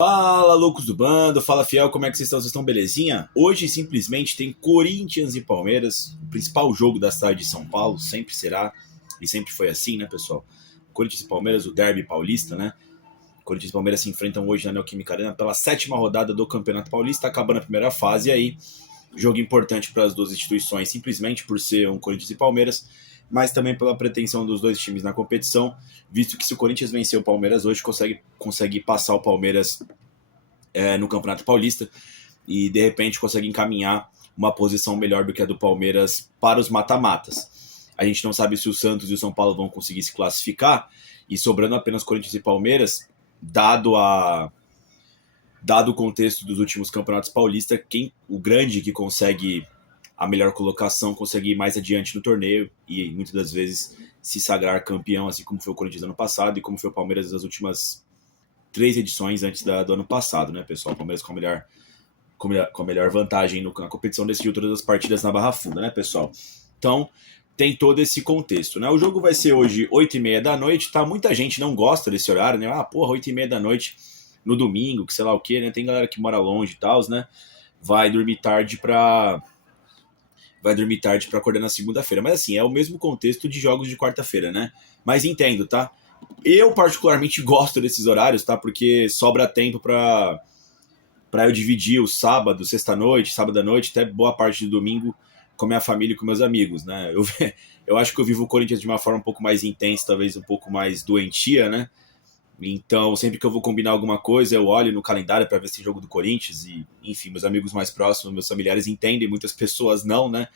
Fala, loucos do bando, fala fiel, como é que vocês estão? Vocês estão belezinha? Hoje simplesmente tem Corinthians e Palmeiras, o principal jogo da cidade de São Paulo, sempre será, e sempre foi assim, né, pessoal? Corinthians e Palmeiras, o derby paulista, né? Corinthians e Palmeiras se enfrentam hoje na Neoquímica Arena pela sétima rodada do Campeonato Paulista, acabando a primeira fase, e aí, jogo importante para as duas instituições, simplesmente por ser um Corinthians e Palmeiras, mas também pela pretensão dos dois times na competição, visto que se o Corinthians vencer o Palmeiras hoje, consegue passar o Palmeiras no Campeonato Paulista e de repente consegue encaminhar uma posição melhor do que a do Palmeiras para os mata-matas. A gente não sabe se o Santos e o São Paulo vão conseguir se classificar, e sobrando apenas Corinthians e Palmeiras, dado o contexto dos últimos campeonatos paulistas, o grande que consegue a melhor colocação consegue ir mais adiante no torneio e muitas das vezes se sagrar campeão, assim como foi o Corinthians ano passado e como foi o Palmeiras nas últimas 3 edições antes do ano passado, né, pessoal? O Palmeiras com a melhor vantagem na competição, decidiu todas as partidas na Barra Funda, né, pessoal? Então, tem todo esse contexto, né? O jogo vai ser hoje 8h30 da noite, tá? Muita gente não gosta desse horário, né? Ah, porra, 8h30 da noite no domingo, que sei lá o quê, né? Tem galera que mora longe e tal, né? Vai dormir tarde pra acordar na segunda-feira. Mas assim, é o mesmo contexto de jogos de quarta-feira, né? Mas entendo, tá? Eu particularmente gosto desses horários, tá? Porque sobra tempo pra eu dividir o sábado, sexta-noite, sábado à noite, até boa parte do domingo com a minha família e com meus amigos, né? Eu acho que eu vivo o Corinthians de uma forma um pouco mais intensa, talvez um pouco mais doentia, né? Então, sempre que eu vou combinar alguma coisa, eu olho no calendário para ver se tem jogo do Corinthians e, enfim, meus amigos mais próximos, meus familiares entendem, muitas pessoas não, né?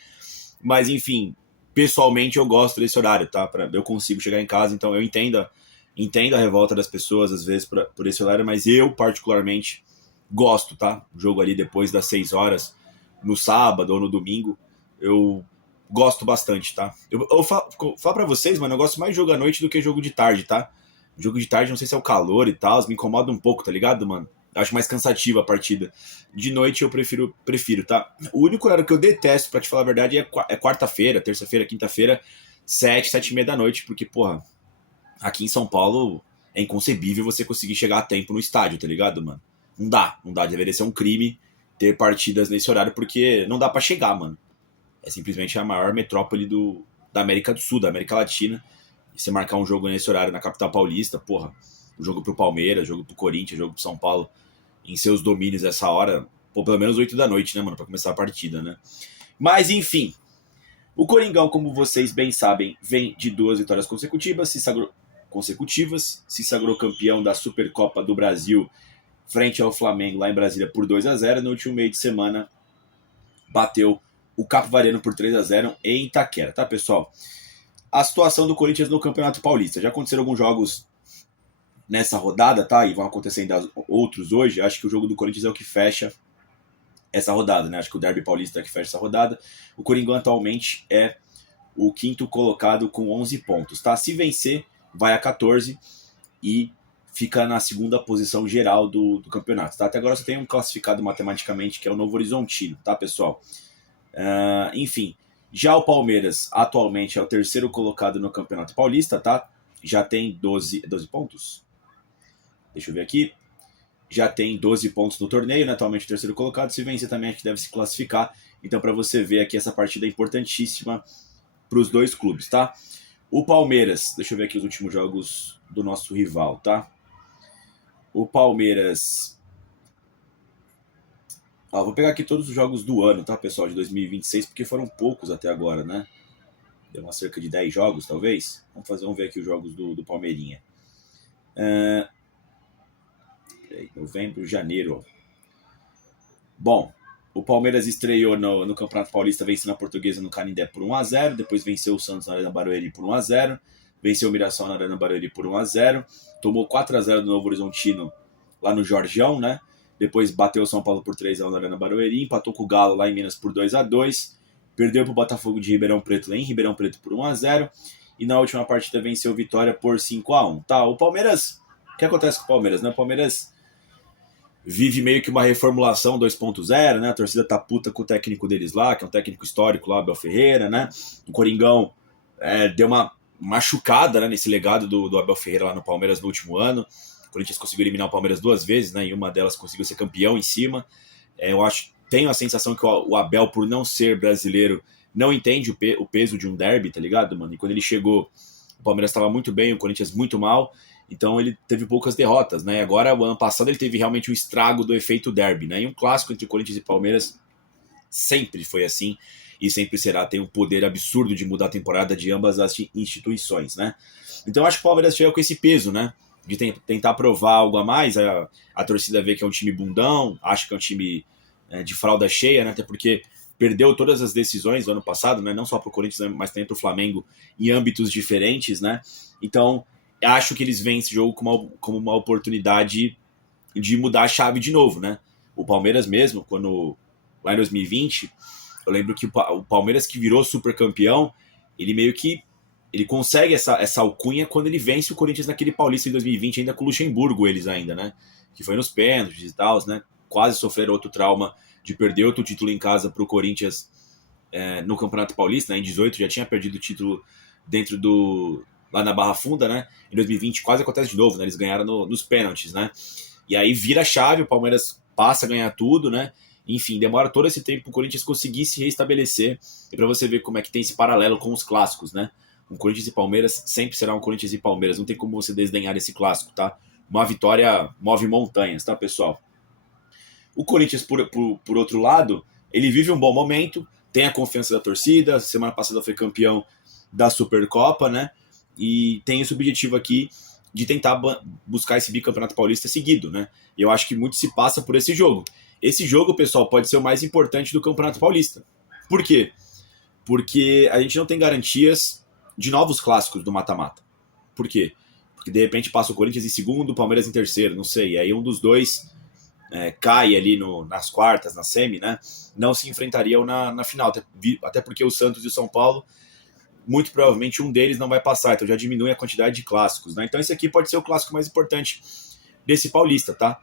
Mas, enfim, pessoalmente eu gosto desse horário, tá? Eu consigo chegar em casa, então eu entendo a revolta das pessoas, às vezes, por esse horário, mas eu, particularmente, gosto, tá? O jogo ali depois das 6 horas, no sábado ou no domingo, eu gosto bastante, tá? Eu falo pra vocês, mano, eu gosto mais de jogo à noite do que jogo de tarde, tá? Jogo de tarde, não sei se é o calor e tal, me incomoda um pouco, tá ligado, mano? Acho mais cansativa a partida. De noite eu prefiro, tá? O único horário que eu detesto, pra te falar a verdade, é quarta-feira, terça-feira, quinta-feira, 7h30 da noite, porque, porra, aqui em São Paulo é inconcebível você conseguir chegar a tempo no estádio, tá ligado, mano? Não dá, deveria ser um crime ter partidas nesse horário, porque não dá pra chegar, mano. É simplesmente a maior metrópole da América do Sul, da América Latina, e você marcar um jogo nesse horário na capital paulista, porra, um jogo pro Palmeiras, jogo pro Corinthians, jogo pro São Paulo, em seus domínios essa hora, pô, pelo menos 8 da noite, né, mano, pra começar a partida, né? Mas, enfim, o Coringão, como vocês bem sabem, vem de 2 vitórias consecutivas, se sagrou campeão da Supercopa do Brasil frente ao Flamengo lá em Brasília por 2-0. No último meio de semana, bateu o Capivariano por 3-0 em Itaquera, tá, pessoal? A situação do Corinthians no Campeonato Paulista. Já aconteceram alguns jogos nessa rodada, tá? E vão acontecer ainda outros hoje. Acho que o jogo do Corinthians é o que fecha essa rodada, né? Acho que o Derby Paulista é o que fecha essa rodada. O Coringão atualmente é o quinto colocado com 11 pontos, tá? Se vencer, vai a 14 e fica na segunda posição geral do campeonato, tá? Até agora só tem um classificado matematicamente, que é o Novo Horizontino, tá, pessoal? Enfim, já o Palmeiras atualmente é o terceiro colocado no Campeonato Paulista, tá? Já tem 12 pontos. Deixa eu ver aqui. Já tem 12 pontos no torneio, né? Atualmente o terceiro colocado. Se vencer também, acho que deve se classificar. Então, para você ver aqui, essa partida é importantíssima para os dois clubes, tá? O Palmeiras, deixa eu ver aqui os últimos jogos do nosso rival, tá? O Palmeiras... vou pegar aqui todos os jogos do ano, tá, pessoal, de 2026, porque foram poucos até agora, né? Deu uma cerca de 10 jogos, talvez. Vamos ver aqui os jogos do Palmeirinha. Novembro, janeiro. Ó. Bom, o Palmeiras estreou no Campeonato Paulista vencendo a Portuguesa no Canindé por 1-0, depois venceu o Santos na Arena Barueri por 1-0, venceu o Mirassol na Arena Barueri por 1-0, tomou 4-0 do Novo Horizontino lá no Jorjão, né? Depois bateu o São Paulo por 3-1 na Arena Barueri, empatou com o Galo lá em Minas por 2-2, perdeu para o Botafogo de Ribeirão Preto lá em Ribeirão Preto por 1-0, e na última partida venceu o Vitória por 5-1. Tá, o Palmeiras... O que acontece com o Palmeiras, né? O Palmeiras vive meio que uma reformulação 2.0, né? A torcida tá puta com o técnico deles lá, que é um técnico histórico lá, Abel Ferreira, né? O Coringão deu uma machucada, né, nesse legado do Abel Ferreira lá no Palmeiras no último ano. Corinthians conseguiu eliminar o Palmeiras 2 vezes, né? E uma delas conseguiu ser campeão em cima. Eu tenho a sensação que o Abel, por não ser brasileiro, não entende o peso de um derby, tá ligado, mano? E quando ele chegou, o Palmeiras estava muito bem, o Corinthians muito mal, então ele teve poucas derrotas, né? Agora, o ano passado, ele teve realmente o estrago do efeito derby, né? E um clássico entre Corinthians e Palmeiras sempre foi assim e sempre será. Tem um poder absurdo de mudar a temporada de ambas as instituições, né? Então acho que o Palmeiras chega com esse peso, né? De tentar provar algo a mais. A torcida vê que é um time bundão, acha que é um time de fralda cheia, né? Até porque perdeu todas as decisões do ano passado, né? Não só para o Corinthians, mas também para o Flamengo em âmbitos diferentes, né? Então acho que eles veem esse jogo como uma oportunidade de mudar a chave de novo, né? O Palmeiras mesmo, lá em 2020, eu lembro que o Palmeiras, que virou super campeão, ele meio que ele consegue essa alcunha quando ele vence o Corinthians naquele Paulista em 2020, ainda com o Luxemburgo, eles ainda, né? Que foi nos pênaltis e tal, né? Quase sofreram outro trauma de perder outro título em casa para o Corinthians no Campeonato Paulista, né? Em 18 já tinha perdido o título lá na Barra Funda, né? Em 2020 quase acontece de novo, né? Eles ganharam nos pênaltis, né? E aí vira a chave, o Palmeiras passa a ganhar tudo, né? Enfim, demora todo esse tempo para o Corinthians conseguir se restabelecer. E para você ver como é que tem esse paralelo com os clássicos, né? Um Corinthians e Palmeiras sempre será um Corinthians e Palmeiras. Não tem como você desdenhar esse clássico, tá? Uma vitória move montanhas, tá, pessoal? O Corinthians, por outro lado, ele vive um bom momento, tem a confiança da torcida. Semana passada foi campeão da Supercopa, né? E tem esse objetivo aqui de tentar buscar esse bicampeonato paulista seguido, né? E eu acho que muito se passa por esse jogo. Esse jogo, pessoal, pode ser o mais importante do Campeonato Paulista. Por quê? Porque a gente não tem garantias de novos clássicos do mata-mata. Por quê? Porque de repente passa o Corinthians em segundo, o Palmeiras em terceiro, não sei. E aí um dos dois cai ali nas quartas, na semi, né? Não se enfrentariam na final. Até porque o Santos e o São Paulo, muito provavelmente um deles não vai passar. Então já diminui a quantidade de clássicos, né? Então esse aqui pode ser o clássico mais importante desse Paulista, tá?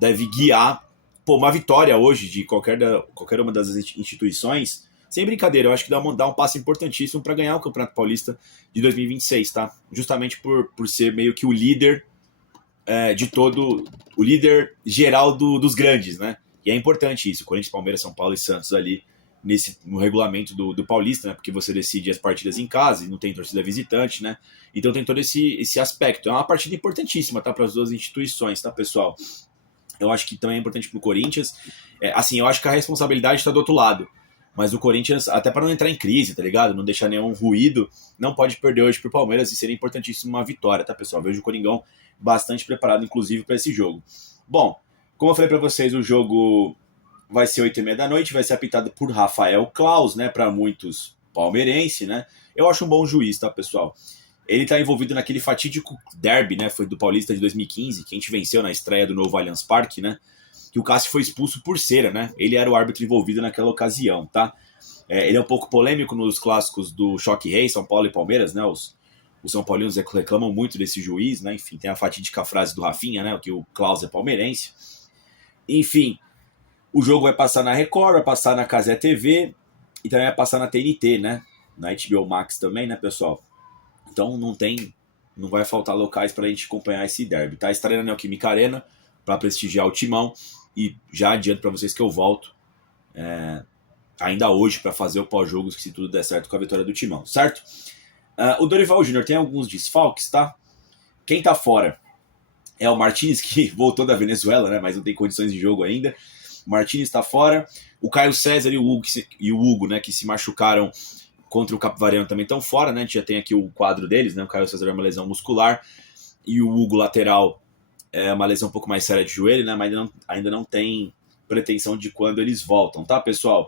Deve guiar uma vitória hoje de qualquer uma das instituições, sem brincadeira, eu acho que dá um passo importantíssimo para ganhar o Campeonato Paulista de 2026, tá? Justamente por ser meio que o líder o líder geral dos grandes, né? E é importante isso, Corinthians, Palmeiras, São Paulo e Santos ali no regulamento do Paulista, né? Porque você decide as partidas em casa e não tem torcida visitante, né? Então tem todo esse aspecto. É uma partida importantíssima, tá? Para as duas instituições, tá, pessoal? Eu acho que também é importante pro Corinthians. Assim, eu acho que a responsabilidade está do outro lado. Mas o Corinthians, até para não entrar em crise, tá ligado? Não deixar nenhum ruído, não pode perder hoje pro Palmeiras e seria importantíssimo uma vitória, tá, pessoal? Vejo o Coringão bastante preparado, inclusive, para esse jogo. Bom, como eu falei para vocês, o jogo vai ser 8h30 da noite, vai ser apitado por Rafael Claus, né? Para muitos palmeirense, né? Eu acho um bom juiz, tá, pessoal? Ele tá envolvido naquele fatídico derby, né? Foi do Paulista de 2015, que a gente venceu na estreia do novo Allianz Parque, né? Que o Cássio foi expulso por cera, né? Ele era o árbitro envolvido naquela ocasião, tá? Ele é um pouco polêmico nos clássicos do Choque Rei, São Paulo e Palmeiras, né? Os São Paulinos reclamam muito desse juiz, né? Enfim, tem a fatídica frase do Rafinha, né? Que o Klaus é palmeirense. Enfim, o jogo vai passar na Record, vai passar na Cazé TV e também vai passar na TNT, né? Na HBO Max também, né, pessoal? Então não vai faltar locais para a gente acompanhar esse derby, tá? Estarei na Neoquímica Arena para prestigiar o Timão e já adianto para vocês que eu volto ainda hoje para fazer o pós-jogo, se tudo der certo com a vitória do Timão, certo? O Dorival Júnior tem alguns desfalques, tá? Quem tá fora é o Martínez, que voltou da Venezuela, né? Mas não tem condições de jogo ainda. O Martínez está fora. O Caio César e o Hugo, né? Que se machucaram contra o Capivariano também estão fora, né? A gente já tem aqui o quadro deles, né? O Caio César é uma lesão muscular e o Hugo lateral é uma lesão um pouco mais séria de joelho, né? Mas ainda não tem pretensão de quando eles voltam, tá, pessoal?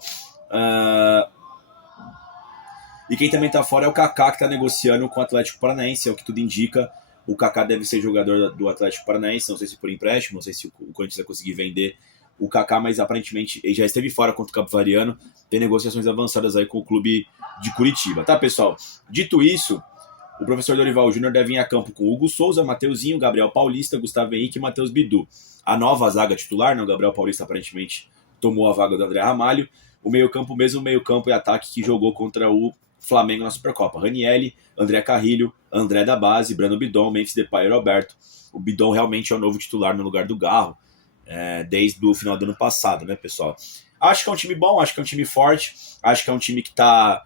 E quem também tá fora é o Kaká, que tá negociando com o Atlético Paranaense, é o que tudo indica. O Kaká deve ser jogador do Atlético Paranaense, não sei se por empréstimo, não sei se o Corinthians vai conseguir vender o Kaká, mas aparentemente ele já esteve fora contra o Capivariano, tem negociações avançadas aí com o clube de Curitiba, tá, pessoal? Dito isso, o professor Dorival Júnior deve ir a campo com Hugo Souza, Mateuzinho, Gabriel Paulista, Gustavo Henrique e Matheus Bidu. A nova zaga titular, né? O Gabriel Paulista aparentemente tomou a vaga do André Ramalho. O meio-campo, mesmo meio-campo e ataque que jogou contra o Flamengo na Supercopa. Ranieri, André Carrilho, André da base, Breno Bidon, Memphis Depay e Roberto. O Bidon realmente é o novo titular no lugar do Garro, desde o final do ano passado, né, pessoal? Acho que é um time bom, acho que é um time forte, acho que é um time que tá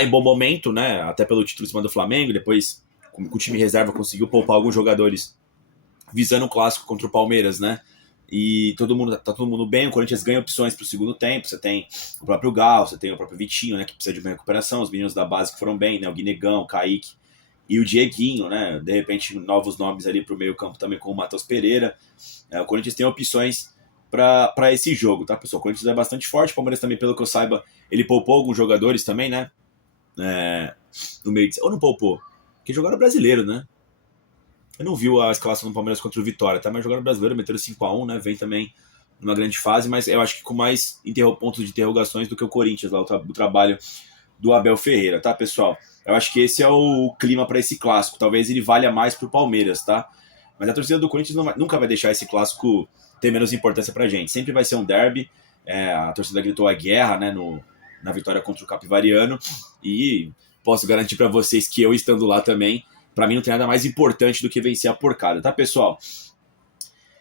em bom momento, né? Até pelo título em cima do Flamengo, depois com o time reserva conseguiu poupar alguns jogadores visando o clássico contra o Palmeiras, né? E tá todo mundo bem, o Corinthians ganha opções pro segundo tempo, você tem o próprio Gal, você tem o próprio Vitinho, né, que precisa de uma recuperação, os meninos da base que foram bem, né, o Guinegão, o Kaique e o Dieguinho, né, de repente novos nomes ali pro meio campo também com o Matheus Pereira. O Corinthians tem opções para esse jogo, tá, pessoal? O Corinthians é bastante forte, o Palmeiras também, pelo que eu saiba, ele poupou alguns jogadores também, né, no meio de... Ou não poupou? Porque jogaram brasileiro, né? Eu não vi a escalação do Palmeiras contra o Vitória, tá? Mas jogaram brasileiro, meteram 5-1, né? Vem também numa grande fase, mas eu acho que com mais pontos de interrogações do que o Corinthians, lá, o trabalho do Abel Ferreira, tá, pessoal? Eu acho que esse é o clima para esse clássico. Talvez ele valha mais pro Palmeiras, tá? Mas a torcida do Corinthians nunca vai deixar esse clássico ter menos importância pra gente. Sempre vai ser um derby. A torcida gritou a guerra, né, na vitória contra o Capivariano. E posso garantir para vocês que eu estando lá também, para mim não tem nada mais importante do que vencer a porcada, tá, pessoal?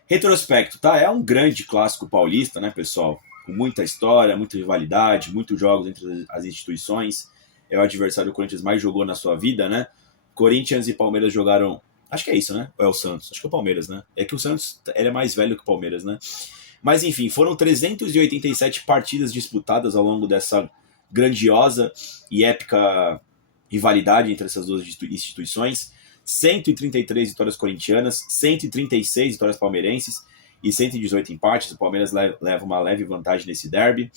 Retrospecto, tá? É um grande clássico paulista, né, pessoal? Com muita história, muita rivalidade, muitos jogos entre as instituições. É o adversário que o Corinthians mais jogou na sua vida, né? Corinthians e Palmeiras jogaram... Acho que é isso, né? Ou é o Santos? Acho que é o Palmeiras, né? É que o Santos ele é mais velho que o Palmeiras, né? Mas, enfim, foram 387 partidas disputadas ao longo dessa grandiosa e épica rivalidade entre essas duas instituições, 133 vitórias corintianas, 136 vitórias palmeirenses e 118 empates. O Palmeiras leva uma leve vantagem nesse derby.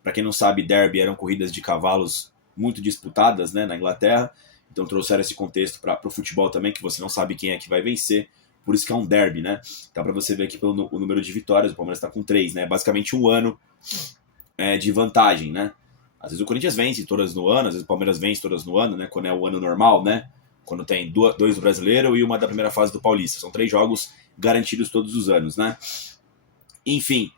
Para quem não sabe, derby eram corridas de cavalos muito disputadas, né, na Inglaterra, então trouxeram esse contexto para o futebol também, que você não sabe quem é que vai vencer, por isso que é um derby, né? Dá para você ver aqui pelo o número de vitórias, o Palmeiras está com 3, né? Basicamente um ano de vantagem, né? Às vezes o Corinthians vence todas no ano, às vezes o Palmeiras vence todas no ano, né? Quando é o ano normal, né? Quando tem 2 do Brasileiro e uma da primeira fase do Paulista. São 3 jogos garantidos todos os anos, né? Enfim,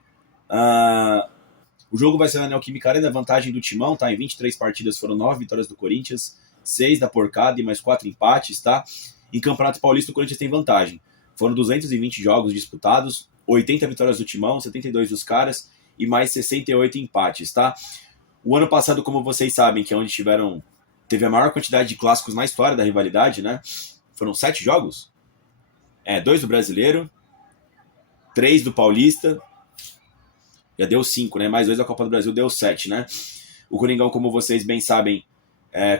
o jogo vai ser na Neoquímica Arena, a vantagem do Timão, tá? Em 23 partidas foram 9 vitórias do Corinthians, 6 da porcada e mais 4 empates, tá? Em Campeonato Paulista o Corinthians tem vantagem. Foram 220 jogos disputados, 80 vitórias do Timão, 72 dos caras e mais 68 empates, tá? O ano passado, como vocês sabem, que é onde teve a maior quantidade de clássicos na história da rivalidade, né? Foram 7 jogos? 2 do Brasileiro, 3 do Paulista, já deu 5, né? Mais 2 da Copa do Brasil, deu 7, né? O Coringão, como vocês bem sabem,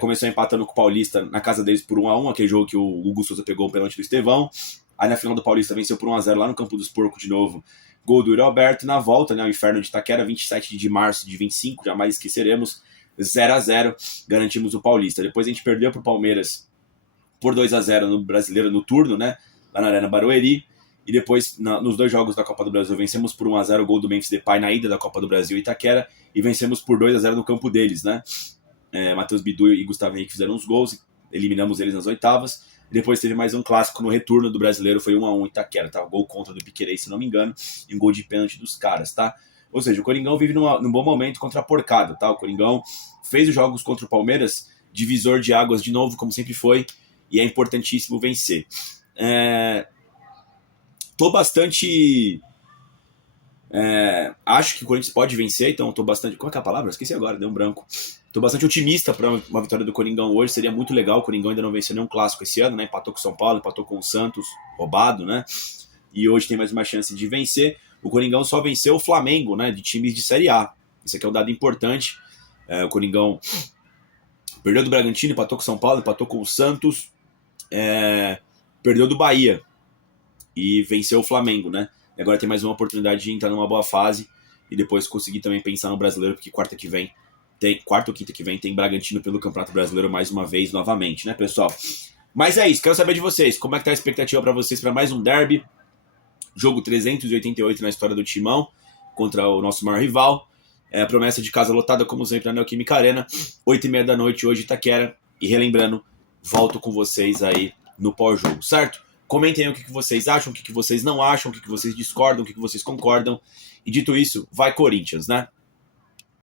começou empatando com o Paulista na casa deles por 1-1, aquele jogo que o Hugo Souza pegou o pênalti do Estevão. Aí na final do Paulista venceu por 1-0 lá no Campo dos Porcos de novo. Gol do Yuri Alberto. Na volta, né, o Inferno de Itaquera, 27 de março de 25, jamais esqueceremos, 0-0, garantimos o Paulista. Depois a gente perdeu pro Palmeiras por 2-0 no Brasileiro no turno, né, lá na Arena Barueri. E depois, nos 2 jogos da Copa do Brasil, vencemos por 1-0 o gol do Memphis Depay na ida da Copa do Brasil Itaquera. E vencemos por 2-0 no campo deles, né. Matheus Bidu e Gustavo Henrique fizeram os gols, eliminamos eles nas oitavas. Depois teve mais um clássico no retorno do Brasileiro, foi 1-1 Itaquera, tá? Gol contra do Piquerez, se não me engano, e um gol de pênalti dos caras, tá? Ou seja, o Coringão vive num bom momento contra a porcada, tá? O Coringão fez os jogos contra o Palmeiras, divisor de águas de novo, como sempre foi, e é importantíssimo vencer. Tô bastante... acho que o Corinthians pode vencer, então tô bastante... Qual é a palavra? Esqueci agora, deu um branco. Tô bastante otimista para uma vitória do Coringão hoje, seria muito legal. O Coringão ainda não venceu nenhum clássico esse ano, né? Empatou com o São Paulo, empatou com o Santos, roubado, né? E hoje tem mais uma chance de vencer. O Coringão só venceu o Flamengo, né? De times de Série A. Isso aqui é um dado importante. O Coringão perdeu do Bragantino, empatou com o São Paulo, empatou com o Santos, perdeu do Bahia e venceu o Flamengo, né? E agora tem mais uma oportunidade de entrar numa boa fase e depois conseguir também pensar no Brasileiro, porque quarta ou quinta que vem tem Bragantino pelo Campeonato Brasileiro mais uma vez, novamente, né, pessoal? Mas é isso, quero saber de vocês, como é que tá a expectativa para vocês para mais um derby, jogo 388 na história do Timão, contra o nosso maior rival, promessa de casa lotada, como sempre, na Neoquímica Arena, 8h30 da noite hoje, Itaquera, e relembrando, volto com vocês aí no pós-jogo, certo? Comentem aí o que vocês acham, o que vocês não acham, o que vocês discordam, o que vocês concordam, e dito isso, vai Corinthians, né?